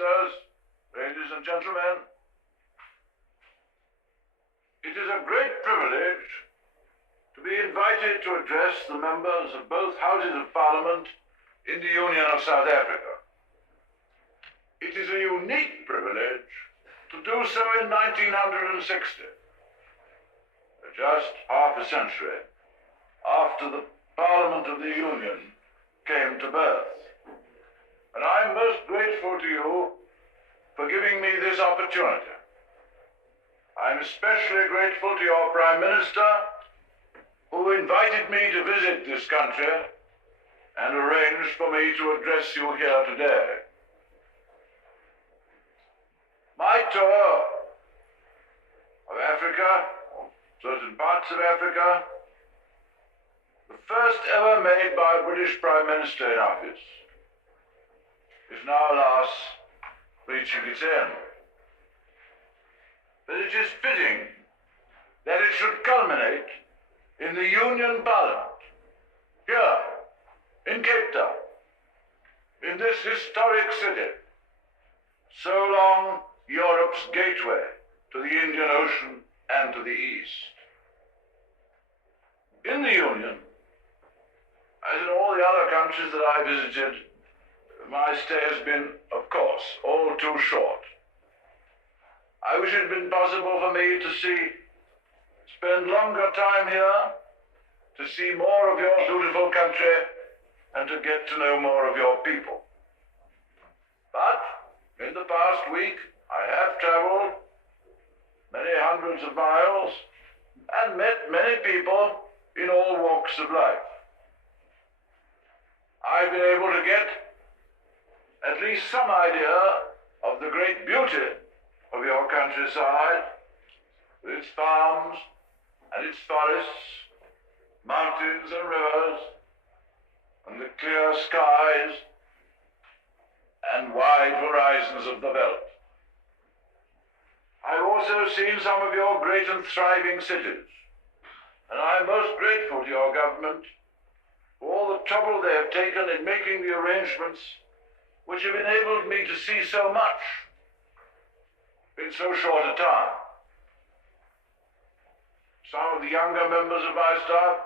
ministers, ladies and gentlemen, it is a great privilege to be invited to address the members of both Houses of Parliament in the Union of South Africa. It is a unique privilege to do so in 1960, just half a century after the Parliament of the Union came to birth. And I'm most grateful to you for giving me this opportunity. I'm especially grateful to your Prime Minister, who invited me to visit this country and arranged for me to address you here today. My tour of Africa, or certain parts of Africa, the first ever made by a British Prime Minister in office, is now, alas, reaching its end. But it is fitting that it should culminate in the Union Parliament, here, in Cape Town, in this historic city, so long Europe's gateway to the Indian Ocean and to the east. In the Union, as in all the other countries that I visited, my stay has been, of course, all too short. I wish it had been possible for me to spend longer time here, to see more of your beautiful country, and to get to know more of your people. But in the past week, I have traveled many hundreds of miles and met many people in all walks of life. I've been able to get at least some idea of the great beauty of your countryside, with its farms and its forests, mountains and rivers, and the clear skies and wide horizons of the veldt. I've also seen some of your great and thriving cities, and I'm most grateful to your government for all the trouble they have taken in making the arrangements which have enabled me to see so much in so short a time. Some of the younger members of my staff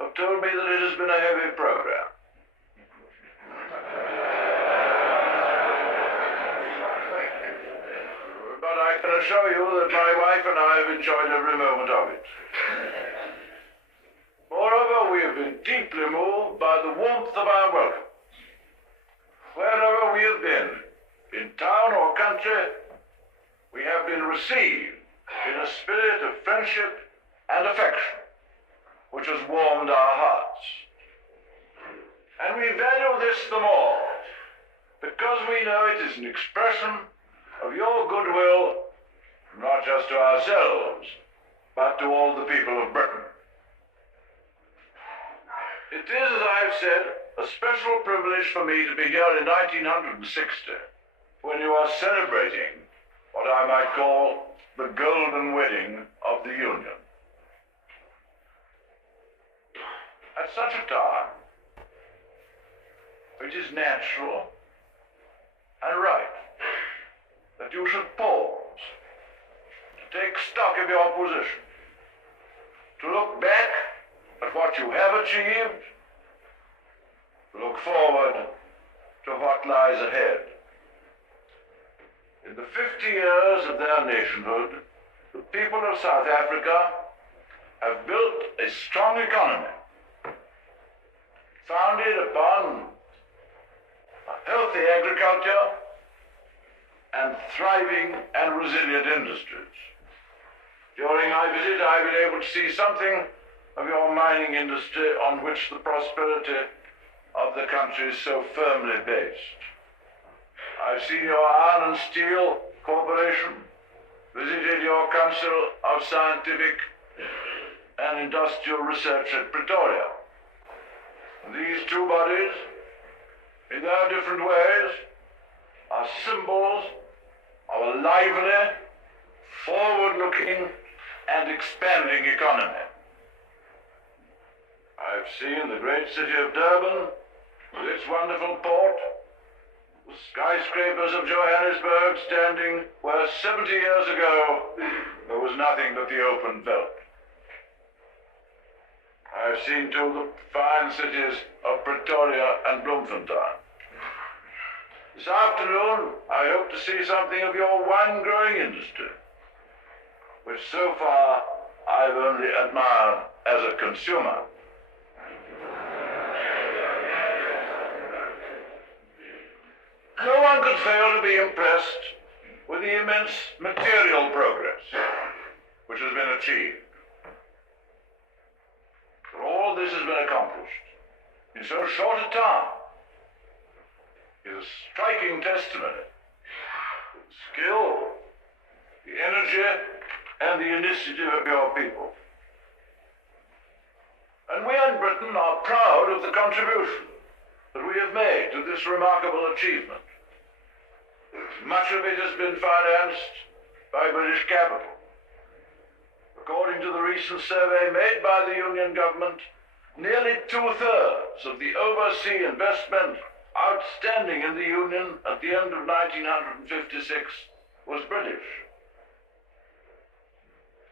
have told me that it has been a heavy program. But I can assure you that my wife and I have enjoyed every moment of it. Moreover, we have been deeply moved by the warmth of our welcome. Wherever we have been, in town or country, we have been received in a spirit of friendship and affection, which has warmed our hearts. And we value this the more, because we know it is an expression of your goodwill, not just to ourselves, but to all the people of Britain. It is, as I've said, a special privilege for me to be here in 1960, when you are celebrating what I might call the golden wedding of the Union. At such a time, it is natural and right that you should pause, to take stock of your position, to look back at what you have achieved, to look forward to what lies ahead. In the 50 years of their nationhood, the people of South Africa have built a strong economy, founded upon a healthy agriculture and thriving and resilient industries. During my visit, I've been able to see something of your mining industry on which the prosperity of the country is so firmly based. I've seen your Iron and Steel Corporation, visited your Council of Scientific and Industrial Research at Pretoria. These two bodies, in their different ways, are symbols of a lively, forward-looking and expanding economy. I've seen the great city of Durban with its wonderful port, The skyscrapers of Johannesburg standing where 70 years ago there was nothing but the open veldt. I've seen too the fine cities of Pretoria and Bloemfontein. This afternoon, I hope to see something of your wine-growing industry, which so far I've only admired as a consumer. No one could fail to be impressed with the immense material progress which has been achieved. But all this has been accomplished in so short a time is a striking testimony to the skill, the energy, and the initiative of your people. And we in Britain are proud of the contribution that we have made to this remarkable achievement. Much of it has been financed by British capital. According to the recent survey made by the Union government, nearly 2/3 of the overseas investment outstanding in the Union at the end of 1956 was British.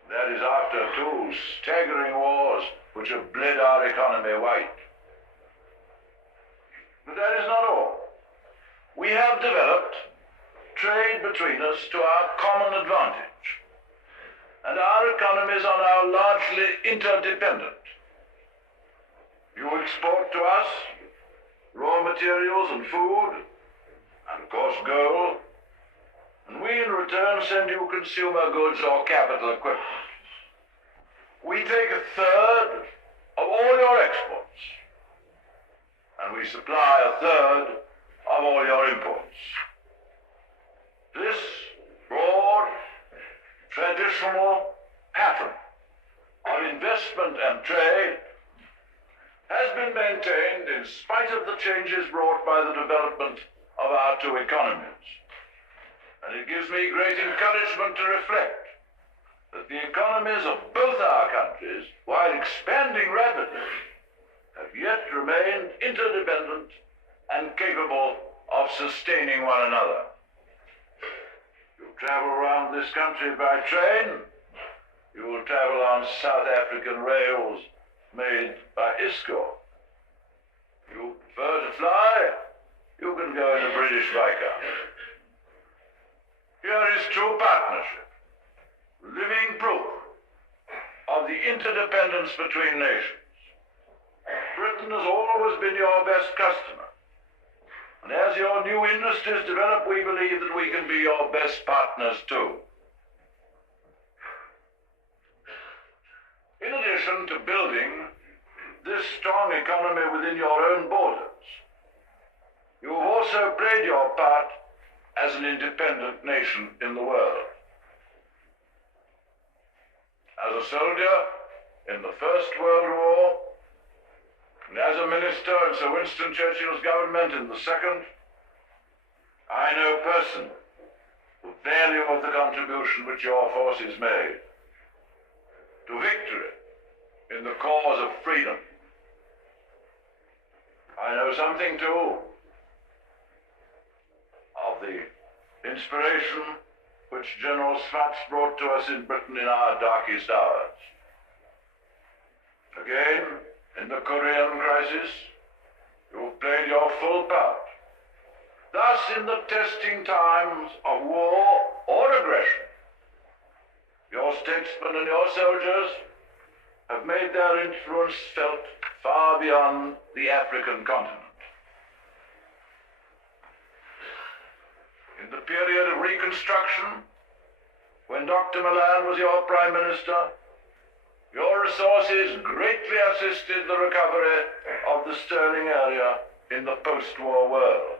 That is after two staggering wars which have bled our economy white. But that is not all. We have developed trade between us to our common advantage, and our economies are now largely interdependent. You export to us raw materials and food, and of course gold, and we in return send you consumer goods or capital equipment. We take 1/3 of all your exports, and we supply 1/3 of all your imports. This broad, traditional pattern of investment and trade has been maintained in spite of the changes brought by the development of our two economies. And it gives me great encouragement to reflect that the economies of both our countries, while expanding rapidly, have yet remained interdependent and capable of sustaining one another. You travel around this country by train, you will travel on South African rails made by ISCO. You prefer to fly, you can go in a British Viscount. Here is true partnership, living proof of the interdependence between nations. Britain has always been your best customer, and as your new industries develop, we believe that we can be your best partners too. In addition to building this strong economy within your own borders, you have also played your part as an independent nation in the world. As a soldier in the First World War, and as a minister in Sir Winston Churchill's government in the Second, I know personally the value of the contribution which your forces made to victory in the cause of freedom. I know something too of the inspiration which General Smuts brought to us in Britain in our darkest hours. Again, in the Korean crisis, you played your full part. Thus, in the testing times of war or aggression, your statesmen and your soldiers have made their influence felt far beyond the African continent. In the period of Reconstruction, when Dr. Macmillan was your Prime Minister, your resources greatly assisted the recovery of the Sterling area in the post-war world.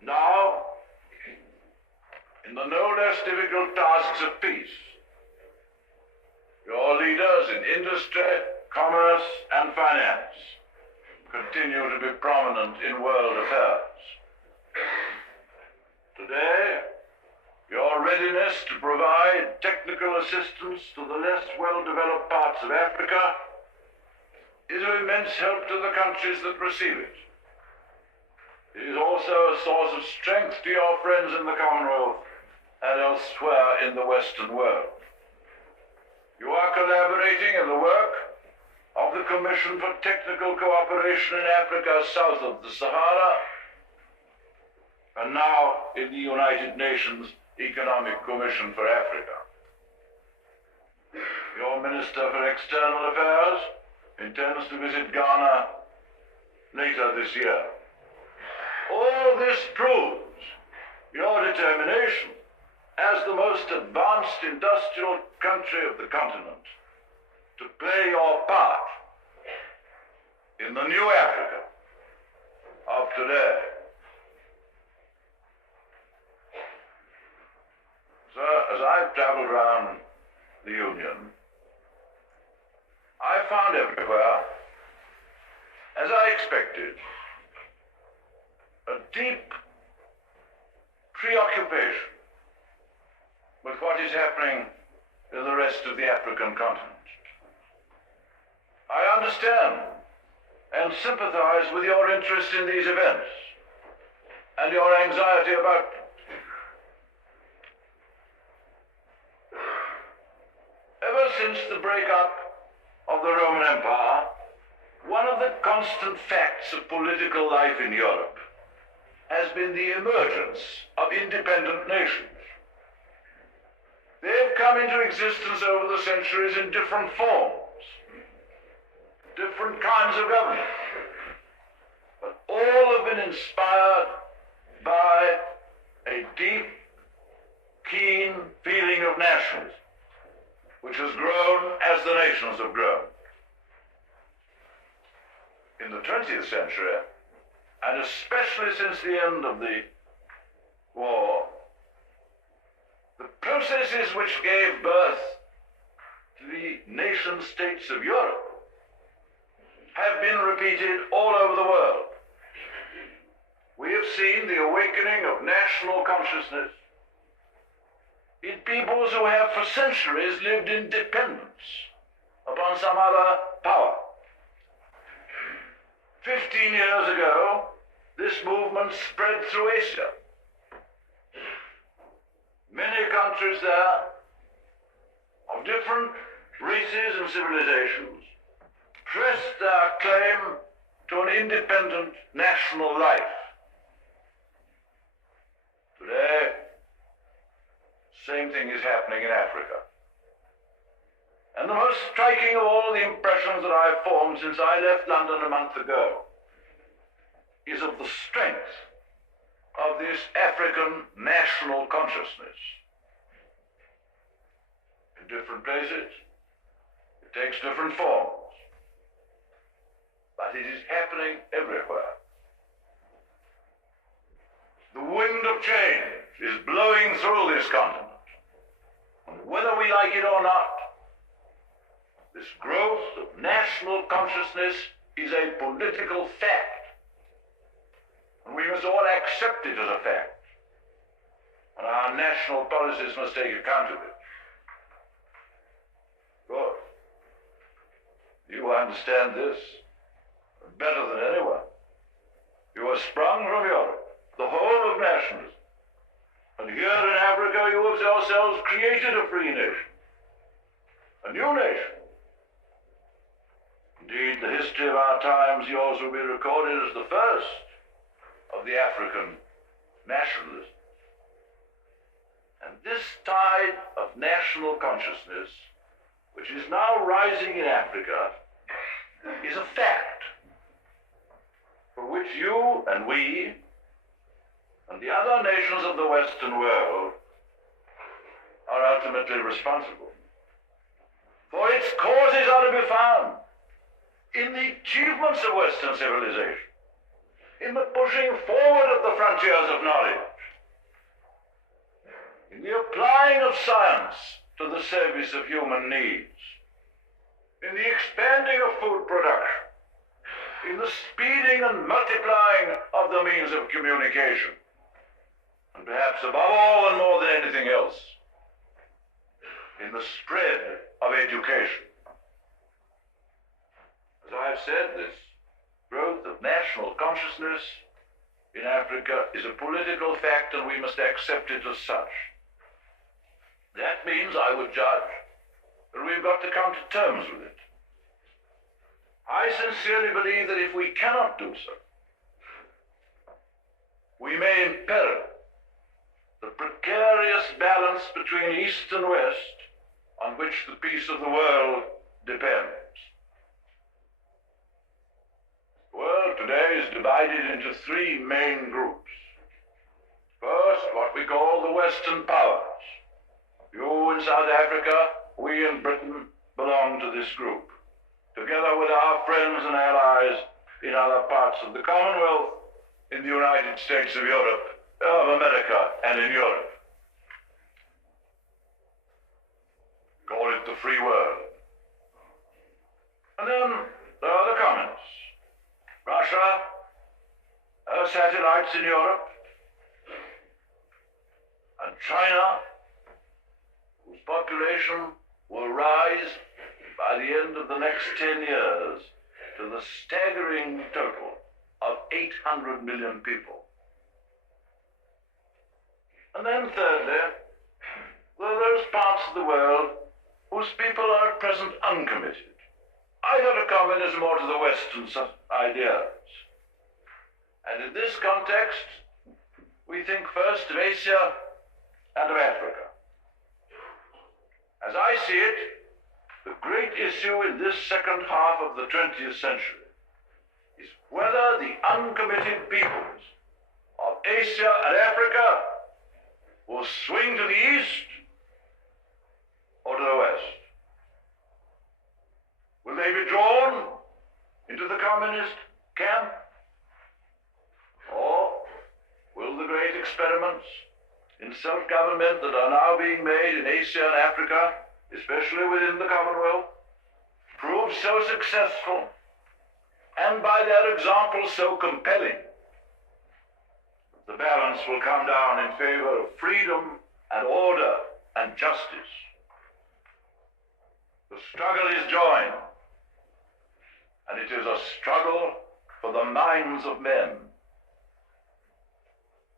Now, in the no less difficult tasks of peace, your leaders in industry, commerce, and finance continue to be prominent in world affairs. Today, your readiness to provide technical assistance to the less well-developed parts of Africa is of immense help to the countries that receive it. It is also a source of strength to your friends in the Commonwealth and elsewhere in the Western world. You are collaborating in the work of the Commission for Technical Cooperation in Africa south of the Sahara, and now in the United Nations Economic Commission for Africa. Your Minister for External Affairs intends to visit Ghana later this year. All this proves your determination as the most advanced industrial country of the continent to play your part in the new Africa of today. So, as I've traveled around the Union, I found everywhere, as I expected, a deep preoccupation with what is happening in the rest of the African continent. I understand and sympathize with your interest in these events and your anxiety about them. Ever since the breakup of the Roman Empire, one of the constant facts of political life in Europe has been the emergence of independent nations. They've come into existence over the centuries in different forms, different kinds of government, but all have been inspired by a deep, keen feeling of nationalism, which has grown as the nations have grown. In the 20th century, and especially since the end of the war, the processes which gave birth to the nation-states of Europe have been repeated all over the world. We have seen the awakening of national consciousness in peoples who have for centuries lived in dependence upon some other power. 15 years ago, this movement spread through Asia. Many countries there, of different races and civilizations, pressed their claim to an independent national life. Today, same thing is happening in Africa. And the most striking of all the impressions that I have formed since I left London a month ago is of the strength of this African national consciousness. In different places, it takes different forms, but it is happening everywhere. The wind of change is blowing through this continent. And whether we like it or not, this growth of national consciousness is a political fact. And we must all accept it as a fact. And our national policies must take account of it. Good. You understand this better than anyone. You are sprung from Europe, the home of nationalism. And here in Africa, you have yourselves created a free nation, a new nation. Indeed, the history of our times, yours will be recorded as the first of the African nationalism. And this tide of national consciousness, which is now rising in Africa, is a fact for which you and we and the other nations of the Western world are ultimately responsible. For its causes are to be found in the achievements of Western civilization, in the pushing forward of the frontiers of knowledge, in the applying of science to the service of human needs, in the expanding of food production, in the speeding and multiplying of the means of communication, and perhaps above all and more than anything else, in the spread of education. As I have said, this growth of national consciousness in Africa is a political fact, and we must accept it as such. That means, I would judge, that we've got to come to terms with it. I sincerely believe that if we cannot do so, we may imperil the precarious balance between East and West on which the peace of the world depends. The world today is divided into three main groups. First, what we call the Western powers. You in South Africa, we in Britain belong to this group, together with our friends and allies in other parts of the Commonwealth, in the United States of Europe, of America, and in Europe. Call it the free world. And then there are the communists. Russia, her satellites in Europe, and China, whose population will rise by the end of the next 10 years to the staggering total of 800 million people. And then thirdly, there are those parts of the world whose people are at present uncommitted, either to communism or to the Western ideas. And in this context, we think first of Asia and of Africa. As I see it, the great issue in this second half of the 20th century is whether the uncommitted peoples of Asia and Africa will swing to the east or to the west. Will they be drawn into the communist camp? Or will the great experiments in self-government that are now being made in Asia and Africa, especially within the Commonwealth, prove so successful and by their example so compelling, the balance will come down in favor of freedom and order and justice. The struggle is joined, and it is a struggle for the minds of men.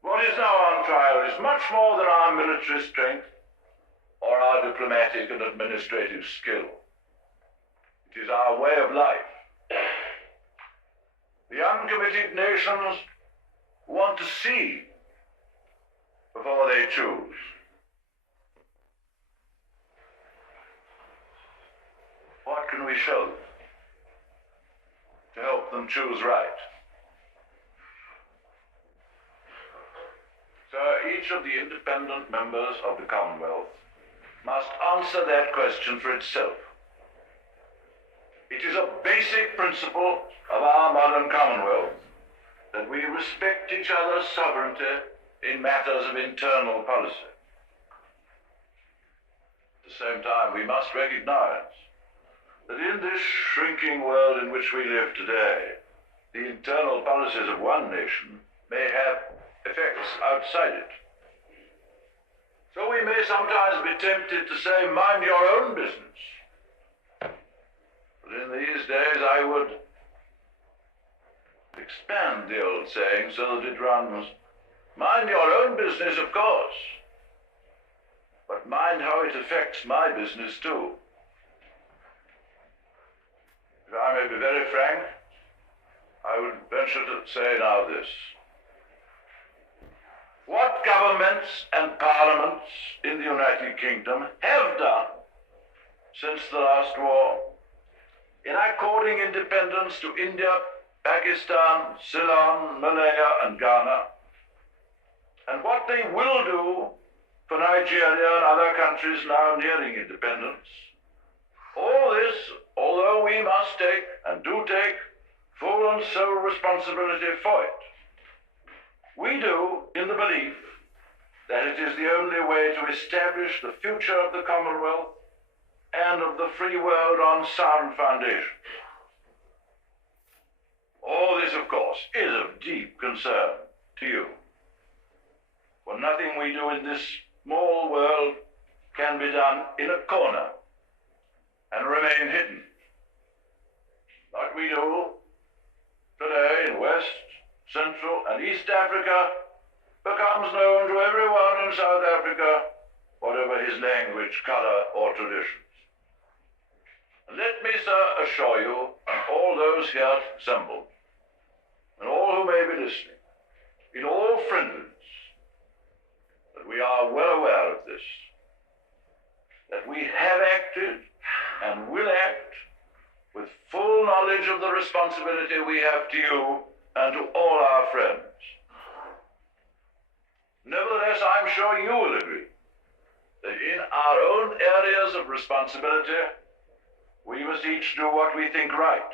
What is now on trial is much more than our military strength or our diplomatic and administrative skill. It is our way of life. The uncommitted nations want to see before they choose. What can we show them to help them choose right? So each of the independent members of the Commonwealth must answer that question for itself. It is a basic principle of our modern Commonwealth that we respect each other's sovereignty in matters of internal policy. At the same time, we must recognize that in this shrinking world in which we live today, the internal policies of one nation may have effects outside it. So we may sometimes be tempted to say, mind your own business. But in these days I would expand the old saying so that it runs, mind your own business, of course, but mind how it affects my business too. If I may be very frank, I would venture to say now this. What governments and parliaments in the United Kingdom have done since the last war in according independence to India, Pakistan, Ceylon, Malaya, and Ghana, and what they will do for Nigeria and other countries now nearing independence, all this, although we must take and do take full and sole responsibility for it, we do in the belief that it is the only way to establish the future of the Commonwealth and of the free world on sound foundations. All this, of course, is of deep concern to you. For nothing we do in this small world can be done in a corner and remain hidden. What we do today in West, Central and East Africa becomes known to everyone in South Africa, whatever his language, color, or traditions. And let me, sir, assure you, and all those here assembled, and all who may be listening, in all friendliness, that we are well aware of this, that we have acted and will act with full knowledge of the responsibility we have to you and to all our friends. Nevertheless, I'm sure you will agree that in our own areas of responsibility, we must each do what we think right.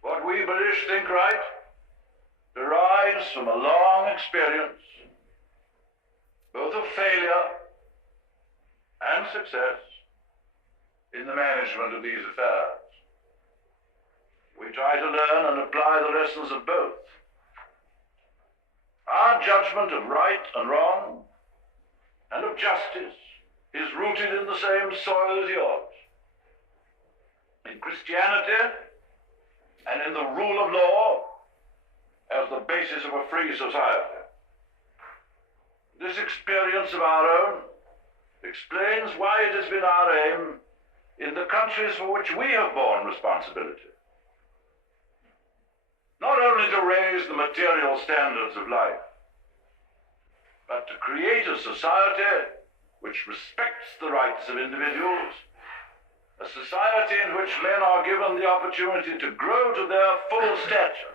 What we British think right derives from a long experience, both of failure and success in the management of these affairs. We try to learn and apply the lessons of both. Our judgment of right and wrong and of justice is rooted in the same soil as yours, in Christianity and in the rule of law as the basis of a free society. This experience of our own explains why it has been our aim in the countries for which we have borne responsibility, not only to raise the material standards of life, but to create a society which respects the rights of individuals, a society in which men are given the opportunity to grow to their full stature.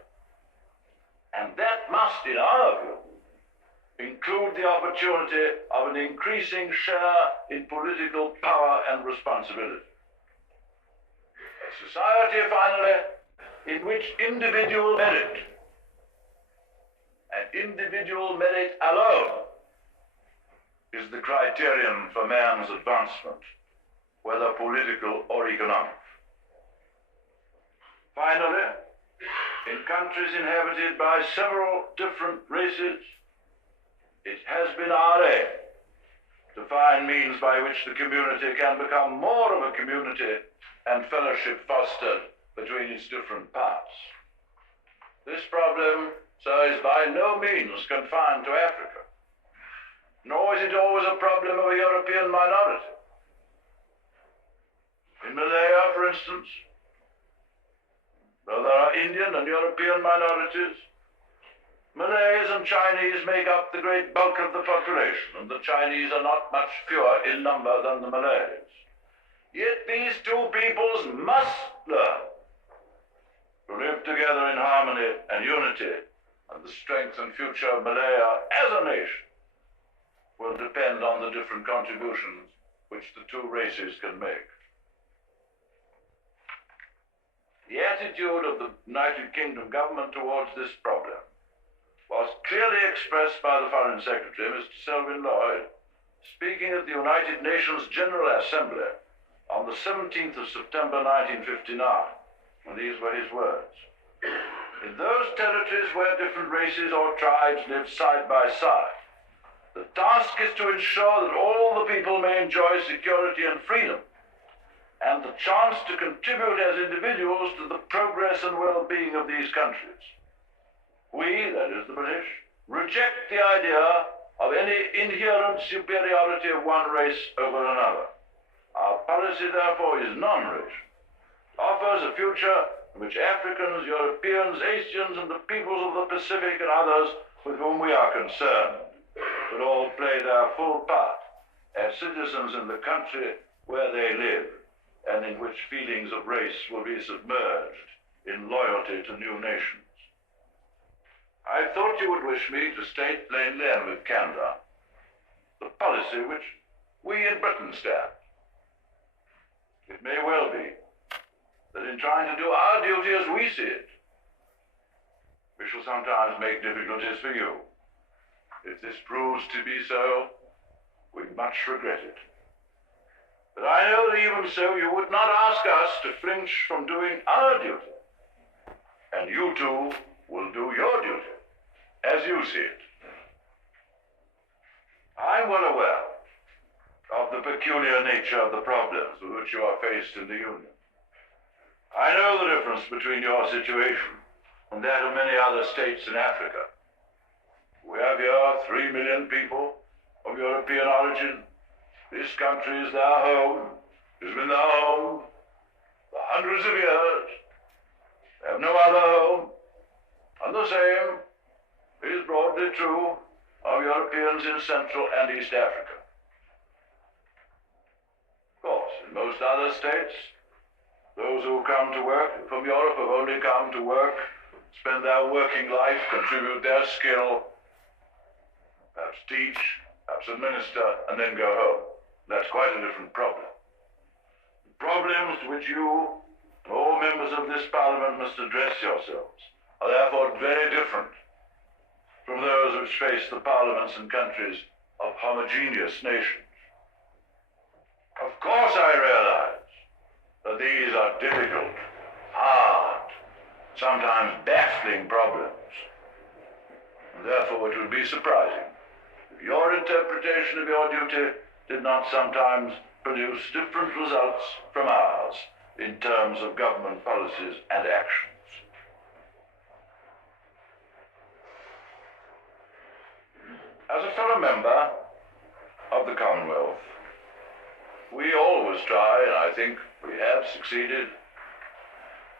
And that must, in our view, include the opportunity of an increasing share in political power and responsibility. A society, finally, in which individual merit, and individual merit alone, is the criterion for man's advancement, whether political or economic. Finally, in countries inhabited by several different races, it has been our aim to find means by which the community can become more of a community and fellowship fostered between its different parts. This problem, sir, is by no means confined to Africa, nor is it always a problem of a European minority. In Malaya, for instance, though there are Indian and European minorities, Malays and Chinese make up the great bulk of the population, and the Chinese are not much fewer in number than the Malays. Yet these two peoples must learn to live together in harmony and unity, and the strength and future of Malaya as a nation will depend on the different contributions which the two races can make. The attitude of the United Kingdom government towards this problem was clearly expressed by the Foreign Secretary, Mr. Selwyn Lloyd, speaking at the United Nations General Assembly on the 17th of September 1959, and these were his words. In those territories where different races or tribes live side by side, the task is to ensure that all the people may enjoy security and freedom, and the chance to contribute as individuals to the progress and well-being of these countries. We, that is the British, reject the idea of any inherent superiority of one race over another. Our policy, therefore, is non-racial. It offers a future in which Africans, Europeans, Asians, and the peoples of the Pacific and others with whom we are concerned will all play their full part as citizens in the country where they live, and in which feelings of race will be submerged in loyalty to new nations. I thought you would wish me to state plainly and with candor the policy which we in Britain stand. It may well be that in trying to do our duty as we see it, we shall sometimes make difficulties for you. If this proves to be so, we much regret it. But I know that even so you would not ask us to flinch from doing our duty, and you too will do your duty as you see it. I'm well aware of the peculiar nature of the problems with which you are faced in the Union. I know the difference between your situation and that of many other states in Africa. We have here 3 million people of European origin. This country is their home, has been their home for hundreds of years. They have no other home, and the same is broadly true of Europeans in Central and East Africa. Of course, in most other states, those who come to work from Europe have only come to work, spend their working life, contribute their skill, perhaps teach, perhaps administer, and then go home. That's quite a different problem. The problems to which you, all members of this Parliament, must address yourselves are therefore very different from those which face the parliaments and countries of homogeneous nations. Of course I realize that these are difficult, hard, sometimes baffling problems. And therefore it would be surprising if your interpretation of your duty did not sometimes produce different results from ours in terms of government policies and actions. As a fellow member of the Commonwealth, we always try, and I think we have succeeded,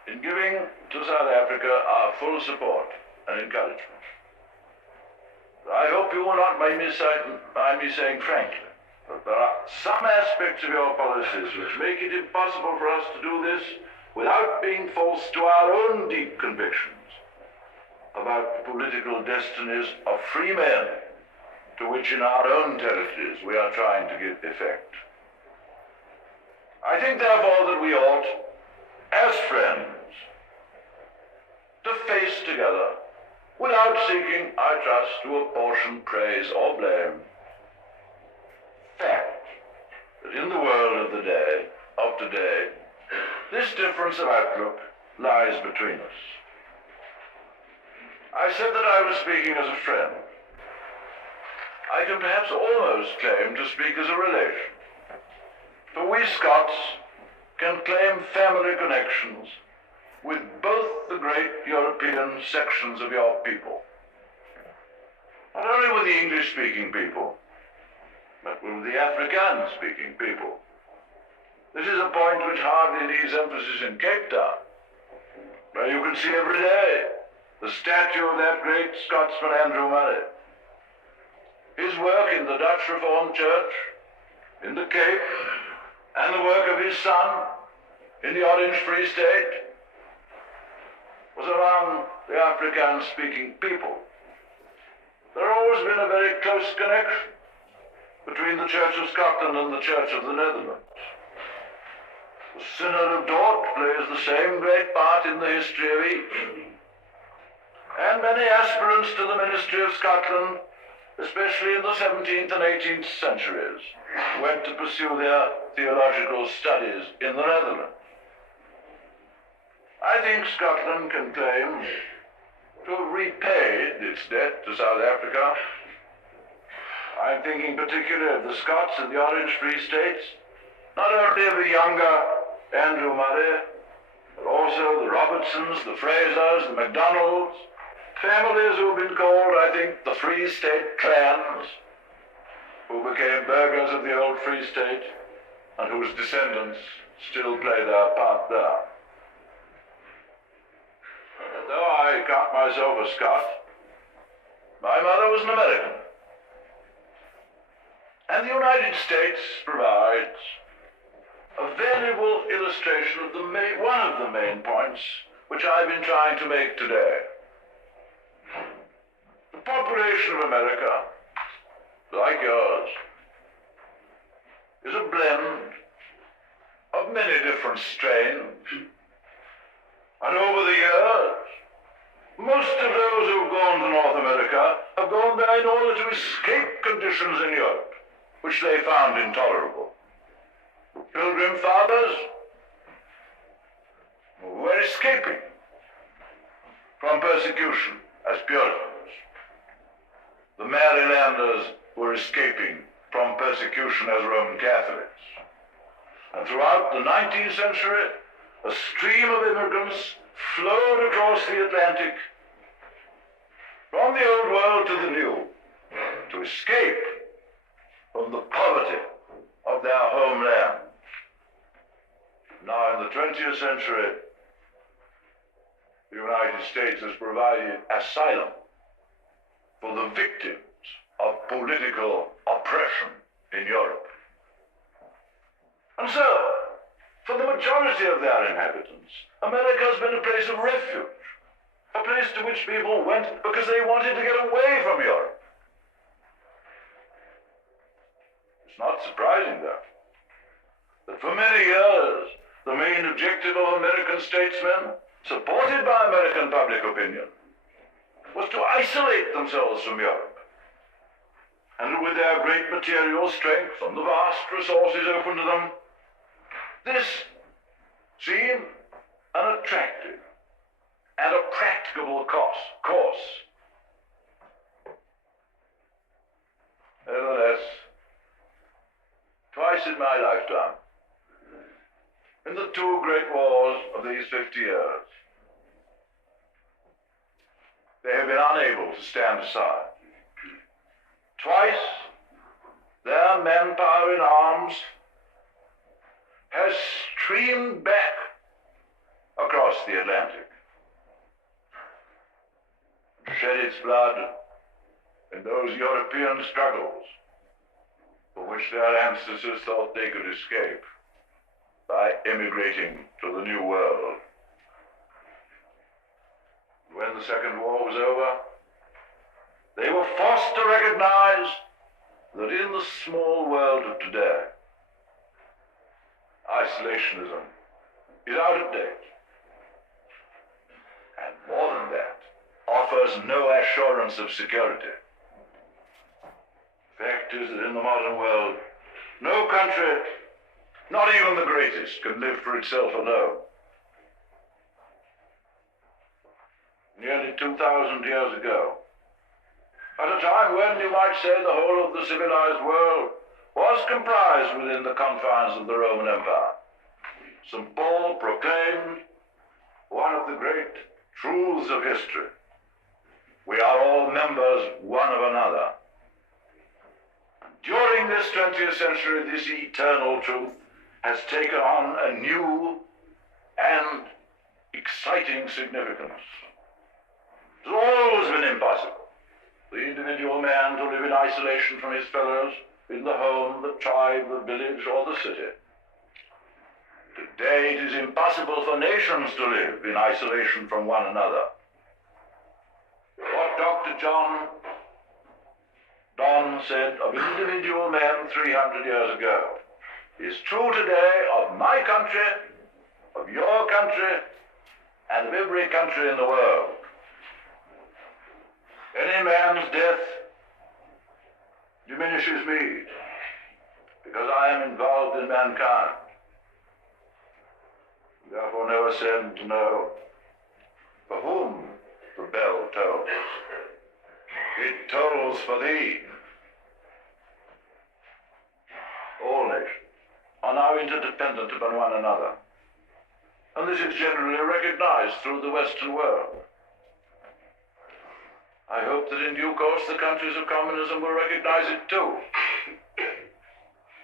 in giving to South Africa our full support and encouragement. But I hope you will not mind me saying frankly that there are some aspects of your policies which make it impossible for us to do this without being false to our own deep convictions about the political destinies of free men to which in our own territories we are trying to give effect. I think therefore that we ought, as friends, to face together, without seeking, I trust, to apportion praise or blame, fact that in the world of today, this difference of outlook lies between us. I said that I was speaking as a friend. I can perhaps almost claim to speak as a relation. For we Scots can claim family connections with both the great European sections of your people. Not only with the English-speaking people, but with the Afrikaans-speaking people. This is a point which hardly needs emphasis in Cape Town, where you can see every day the statue of that great Scotsman Andrew Murray. His work in the Dutch Reformed Church, in the Cape, and the work of his son in the Orange Free State was among the Afrikaans-speaking people. There has always been a very close connection between the Church of Scotland and the Church of the Netherlands. The Synod of Dort plays the same great part in the history of each. And many aspirants to the ministry of Scotland, especially in the 17th and 18th centuries, went to pursue their theological studies in the Netherlands. I think Scotland can claim to have repaid its debt to South Africa. I'm thinking particularly of the Scots in the Orange Free States, not only of the younger Andrew Murray, but also the Robertsons, the Frasers, the MacDonalds, families who have been called, I think, the Free State clans, who became burghers of the old Free State and whose descendants still play their part there. And though I count myself a Scot, my mother was an American. And the United States provides a valuable illustration of one of the main points which I've been trying to make today. The population of America, like yours, is a blend of many different strains. And over the years, most of those who've gone to North America have gone there in order to escape conditions in Europe, which they found intolerable. The Pilgrim Fathers were escaping from persecution as Puritans. The Marylanders were escaping from persecution as Roman Catholics. And throughout the 19th century, a stream of immigrants flowed across the Atlantic from the old world to the new to escape from the poverty of their homeland. Now in the 20th century, the United States has provided asylum for the victims of political oppression in Europe. And so, for the majority of their inhabitants, America has been a place of refuge, a place to which people went because they wanted to get away from Europe. It's not surprising, though, that for many years, the main objective of American statesmen, supported by American public opinion, was to isolate themselves from Europe. And with their great material strength and the vast resources open to them, this seemed an attractive and a practicable course. Nevertheless, twice in my lifetime, in the two great wars of these 50 years, they have been unable to stand aside. Twice, their manpower in arms has streamed back across the Atlantic, shed its blood in those European struggles for which their ancestors thought they could escape by emigrating to the New World. When the Second War was over, they were forced to recognize that in the small world of today, isolationism is out of date, and more than that, offers no assurance of security. The fact is that in the modern world, no country, not even the greatest, can live for itself alone. Nearly 2,000 years ago, at a time when you might say the whole of the civilized world was comprised within the confines of the Roman Empire, St. Paul proclaimed one of the great truths of history: we are all members one of another. During this 20th century, this eternal truth has taken on a new and exciting significance. It has always been impossible for the individual man to live in isolation from his fellows in the home, the tribe, the village, or the city. Today it is impossible for nations to live in isolation from one another. What Dr. John Donne said of individual men 300 years ago is true today of my country, of your country, and of every country in the world. Any man's death diminishes me because I am involved in mankind. Therefore never send to know for whom the bell tolls. It tolls for thee. All nations are now interdependent upon one another, and this is generally recognized through the Western world. I hope that in due course the countries of communism will recognize it too.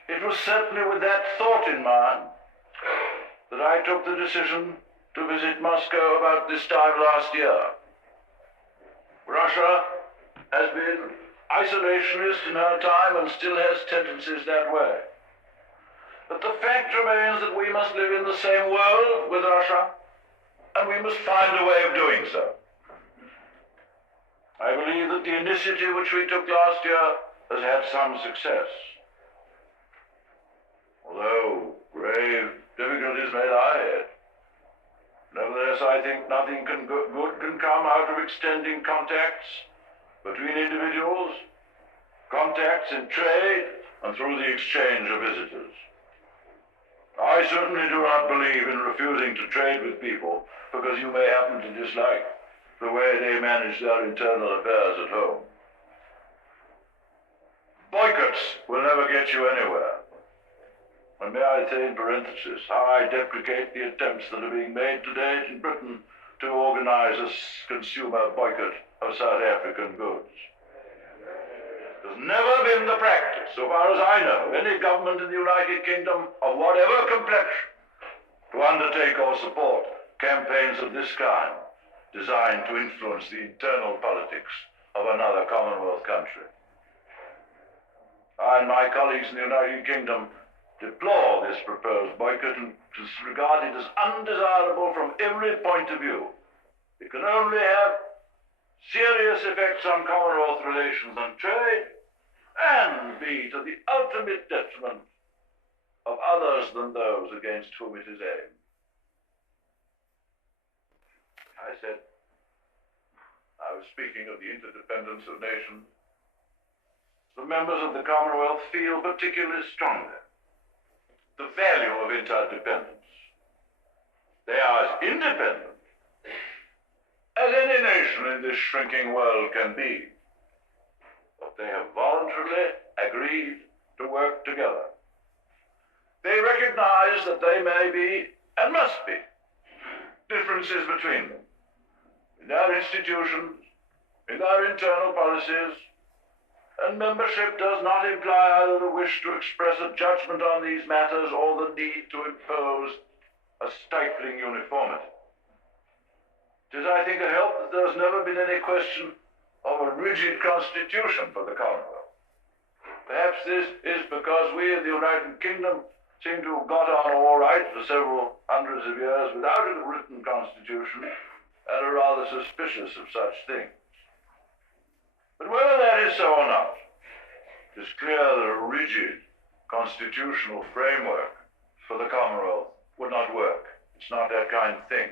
It was certainly with that thought in mind that I took the decision to visit Moscow about this time last year. Russia has been isolationist in her time and still has tendencies that way. But the fact remains that we must live in the same world with Russia, and we must find a way of doing so. I believe that the initiative which we took last year has had some success. Although grave difficulties may lie ahead, nevertheless I think nothing good can come out of extending contacts between individuals, contacts in trade, and through the exchange of visitors. I certainly do not believe in refusing to trade with people because you may happen to dislike the way they manage their internal affairs at home. Boycotts will never get you anywhere. And may I say in parenthesis how I deprecate the attempts that are being made today in Britain to organize a consumer boycott of South African goods. There's never been the practice, so far as I know, any government in the United Kingdom of whatever complexion to undertake or support campaigns of this kind designed to influence the internal politics of another Commonwealth country. I and my colleagues in the United Kingdom deplore this proposed boycott and regard it as undesirable from every point of view. It can only have serious effects on Commonwealth relations and trade, and be to the ultimate detriment of others than those against whom it is aimed. I said, I was speaking of the interdependence of nations. The members of the Commonwealth feel particularly strongly the value of interdependence. They are as independent as any nation in this shrinking world can be, but they have voluntarily agreed to work together. They recognize that there may be, and must be, differences between them, in their institutions, in their internal policies, and membership does not imply either the wish to express a judgment on these matters or the need to impose a stifling uniformity. It is, I think, a help that there has never been any question of a rigid constitution for the Commonwealth. Perhaps this is because we in the United Kingdom seem to have got on all right for several hundreds of years without a written constitution and are rather suspicious of such things. But whether that is so or not, it is clear that a rigid constitutional framework for the Commonwealth would not work. It's not that kind of thing.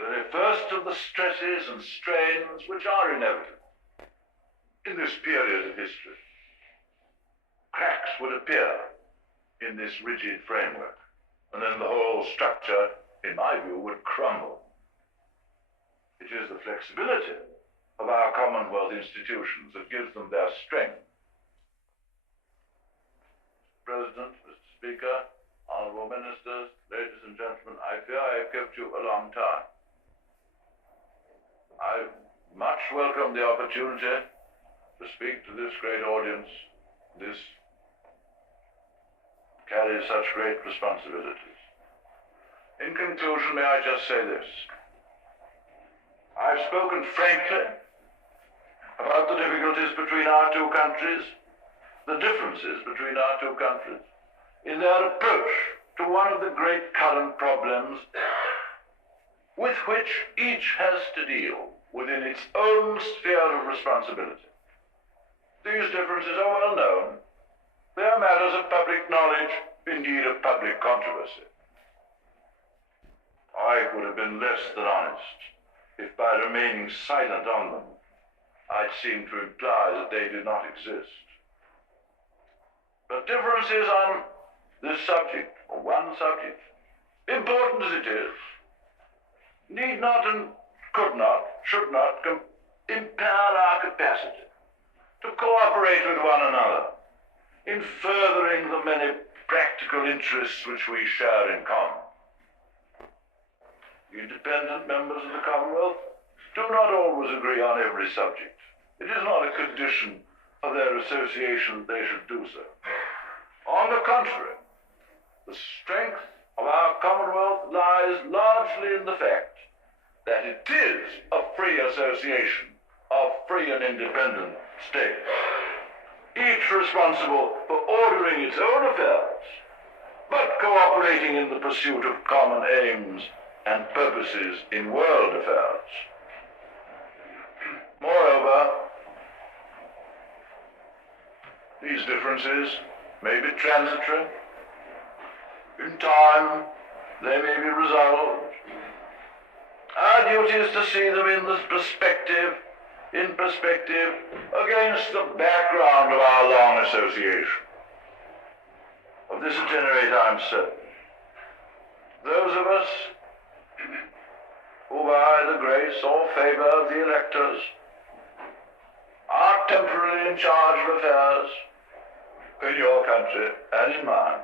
The very first of the stresses and strains which are inevitable in this period of history, cracks would appear in this rigid framework, and then the whole structure, in my view, would crumble. It is the flexibility of our Commonwealth institutions that gives them their strength. President, Mr. Speaker, honorable ministers, ladies and gentlemen, I fear I have kept you a long time. I much welcome the opportunity to speak to this great audience. This carries such great responsibilities. In conclusion, may I just say this. I've spoken frankly about the difficulties between our two countries, the differences between our two countries, in their approach to one of the great current problems with which each has to deal within its own sphere of responsibility. These differences are well known. They are matters of public knowledge, indeed of public controversy. I would have been less than honest if by remaining silent on them, I'd seem to imply that they did not exist. But differences on this subject, or one subject, important as it is, need not and could not, should not impair our capacity to cooperate with one another in furthering the many practical interests which we share in common. The independent members of the Commonwealth do not always agree on every subject. It is not a condition of their association that they should do so. On the contrary, the strength of our Commonwealth lies largely in the fact that it is a free association of free and independent states, each responsible for ordering its own affairs, but cooperating in the pursuit of common aims and purposes in world affairs. Moreover, these differences may be transitory. In time, they may be resolved. Our duty is to see them in perspective, against the background of our long association. Of this at any rate I am certain. Those of us who by the grace or favor of the electors are temporarily in charge of affairs in your country and in mine,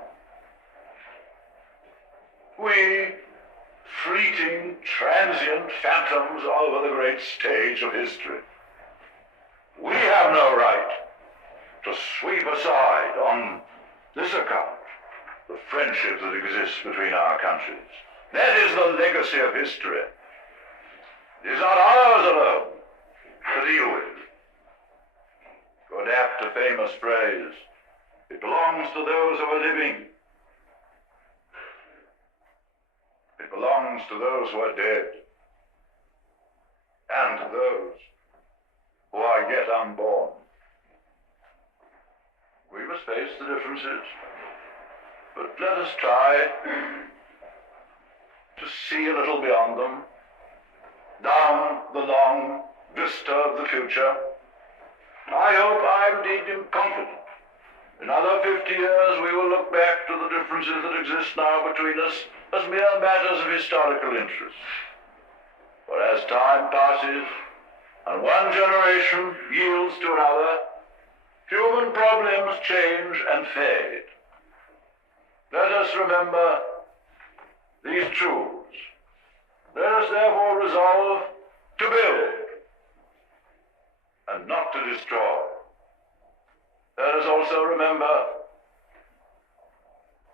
We, fleeting, transient phantoms over the great stage of history, we have no right to sweep aside on this account the friendship that exists between our countries. That is the legacy of history. It is not ours alone to deal with. To adapt a famous phrase, it belongs to those who are living. It belongs to those who are dead, and to those who are yet unborn. We must face the differences, but let us try to see a little beyond them, down the long vista of the future. I hope I'm deeply confident. In another 50 years, we will look back to the differences that exist now between us as mere matters of historical interest. But as time passes, and one generation yields to another, human problems change and fade. Let us remember these truths. Let us therefore resolve to build and not to destroy. Let us also remember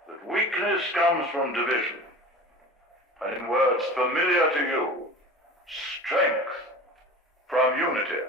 that weakness comes from division, and in words familiar to you, strength from unity.